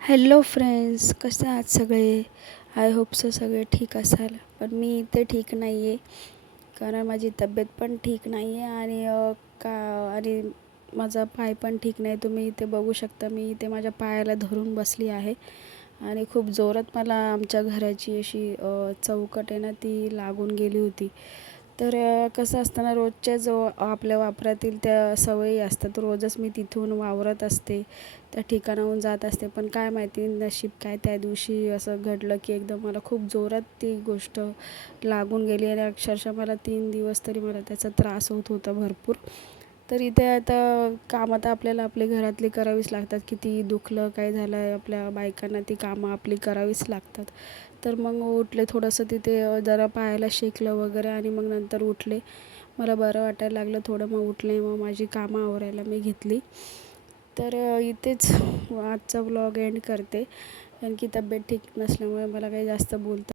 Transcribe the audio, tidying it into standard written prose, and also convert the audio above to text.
Hello friends, कसे आहात सगळे? आय होप सगळे ठीक असाल. पण मी इथे ठीक नाही आहे, कारण माझी तब्येत पण ठीक नाही आहे आणि माझा पाय पण ठीक नाही. तुम्ही इथे बघू शकता, मी इथे माझ्या पायाला धरून बसली आहे आणि खूप जोरात मला आमच्या घराची अशी चौकट आहे ना, ती लागून गेली होती. तर कसं असतं ना, रोजच्या जो आपल्या वापरातील त्या सवयी असतात, रोजच मी तिथून वावरत असते, त्या ठिकाणाहून जात असते. पण काय माहिती नशीब काय, त्या दिवशी असं घडलं की एकदम मला खूप जोरात ती गोष्ट लागून गेली आणि अक्षरशः मला 3 दिवस तरी मला त्याचा त्रास होत होता भरपूर. तर इथे आता कामं तर आपल्याला आपली घरातली करावीच लागतात. किती दुखलं काय झालं आहे, आपल्या बायकांना ती कामं आपली करावीच लागतात. तर मग उठले, थोडंसं तिथे जरा पायाला शेकलं वगैरे आणि मग नंतर उठले. मला बरं वाटायला लागलं थोडं, मग उठले, मग माझी कामं आवरायला मी घेतली. तर इथेच आजचा व्लॉग एंड करते, कारण की तब्येत ठीक नसल्यामुळे मला काही जास्त बोलता